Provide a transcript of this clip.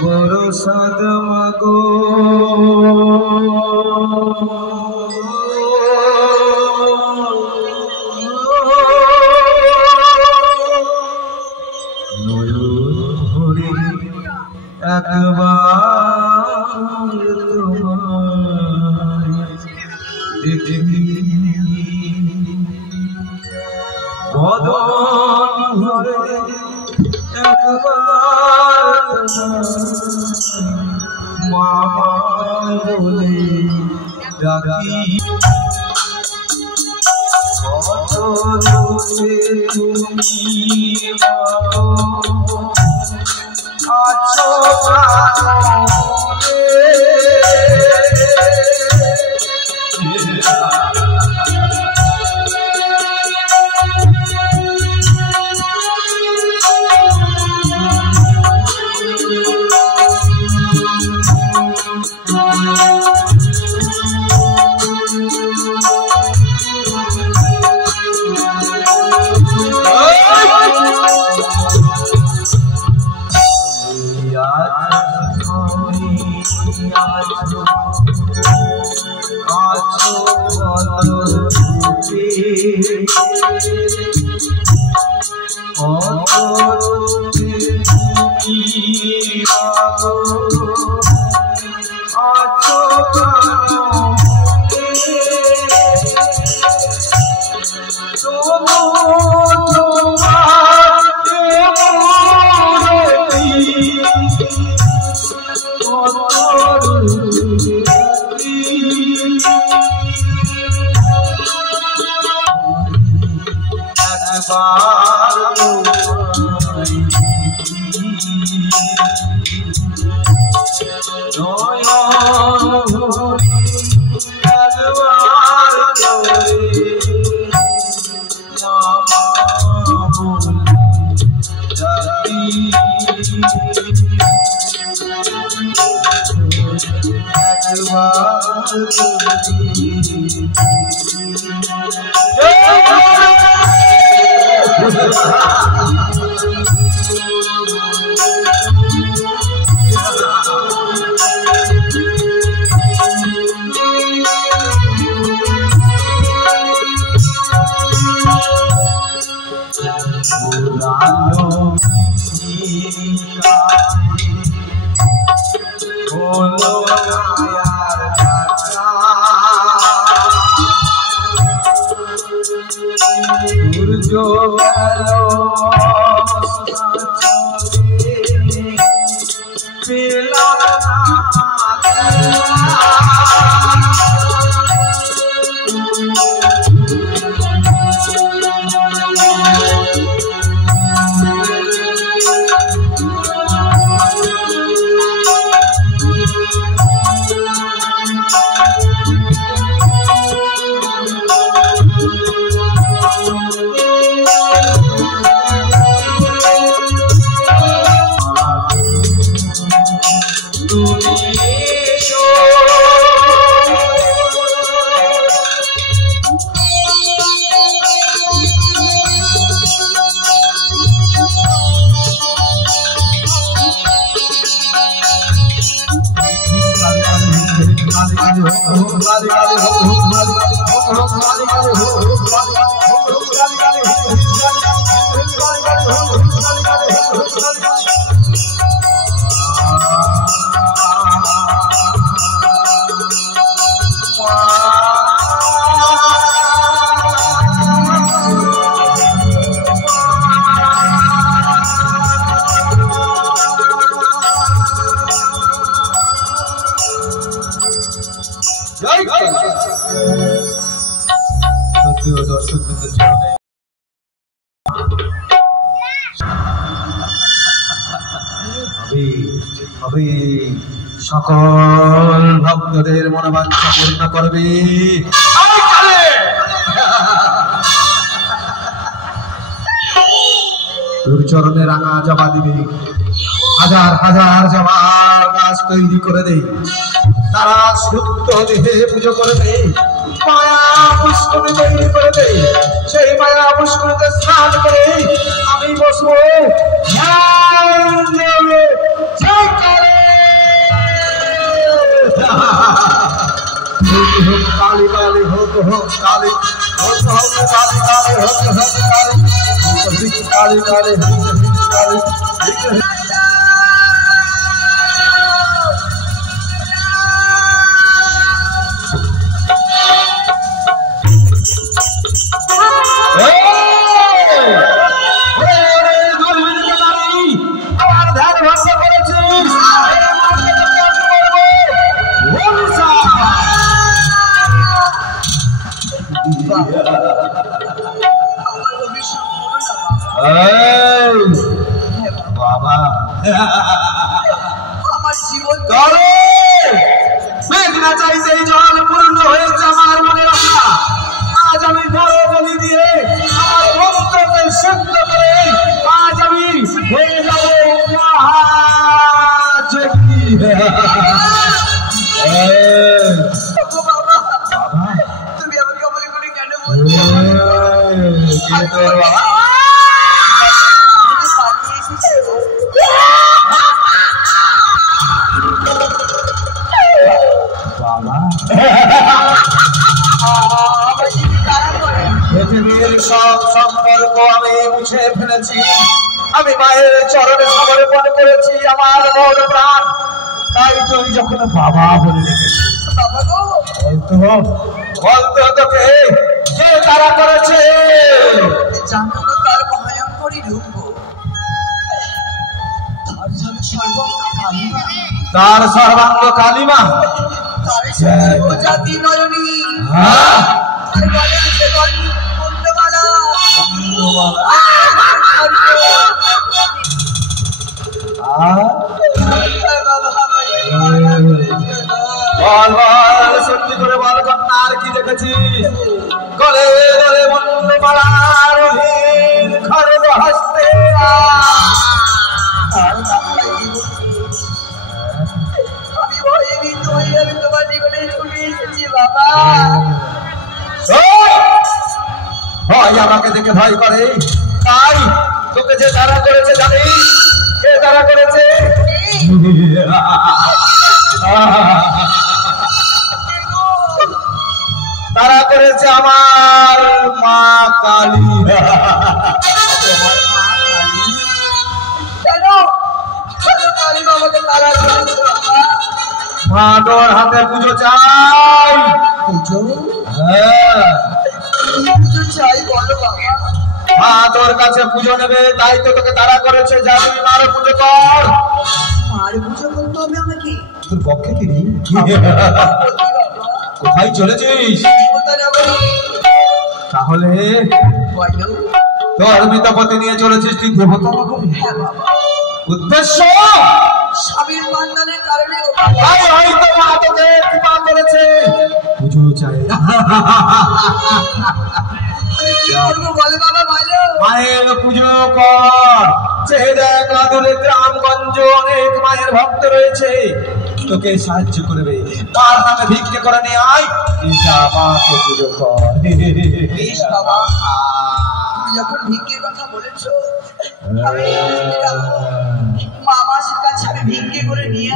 বড় সাদ মাগো একবার দেখি বদন ভরে একবার মামা বলে ডাকি কত দূরে তুমি আছো সকল ভক্তদের মনোবাঞ্ছা পূর্ণ করবি তোর চরণে রাঙা জবা দিবি হাজার হাজার জবা তারাস তৈরি করে দেই, তারাস শুদ্ধ দেহে পুজো করে দেই, মায়া পুষ্করী তৈরি করে দেই, সেই মায়া পুষ্করীতে স্নান করে আমি বসবো কালী কালী হোক হোক কালী হোক হোক কালী কালী হোক হোক কালী কালী কালী কালী বাবা আমার জীবন মেঘনা চাইছে জল পূর্ণ হয়েছে আমার মনের আশা। আজ আমি বড় বলি দিয়ে আমার ভক্তকে শুদ্ধ করে আজ আমি হয়ে যাব মহাযোগী। বাবা তুমি আমাকে অমন করে কেন বলছো বাবা? পৃথিবীর সব সম্পর্ক আমি মুছে ফেলেছি, আমি মায়ের চরণে সমর্পণ করেছি আমার মন প্রাণ। তাই তুই যখন বাবা বলে রেখেছি বলতো তোকে কে তারা করেছে? জানো তো তার ভয়ঙ্করী রূপ, তার সর্বাঙ্গ কালিমা, তার জাতি নয়নী, তার গলে আছে কুণ্ডমালা, বল বল সত্যি করে বল কন্যা আর কি দেখেছিস? গলে গলে মুন্ডমালা রহিন খড়গ হস্তে আমি ভয়ে ভীত হয়ে আমি তোমার জীবনে ছুটে এসেছি বাবা। ভয় আমাকে দেখে ভয় করে, তাই তোকে যে তারা করেছে জানিস? কে তারা করেছে? তারা করেছে আমার মা কালী। কেন কালী বাবাকে তারা করেছে বাবা? মা তোর হাতে পুজো চাই। পুজো? হ্যাঁ, পুজো চাই বলো বাবা। মা তোর কাছে পুজো নেবে, তাই তো তোকে তারা করেছে। যা তুই মার পুজো কর। মার পুজো করতে হবে আমাকে? তোর পক্ষে কি কোথায় চলেছিস? তাহলে তোর মৃতপতি নিয়ে চলেছিস তুই দেবতা? হ্যাঁ বাবা। উদ্দেশ্য স্বামীর বন্ধনের কারণে হয়তো মা তোকে কৃপা করেছে। পুজো চাই। বলে বাবা বলো। মায়ের পুজো কর। চেয়ে দেখ আদুরে গ্রামগঞ্জ অনেক মায়ের ভক্ত রয়েছে, তোকে সাহায্য করবে। তার নামে ভিক্ষে করে নিয়ে আয়, মাকে পুজো কর। বেশ বাবা, তুমি যখন ভিক্ষের কথা বলেছো আমি মামার কাছে আমি ভিক্ষে করে নিয়ে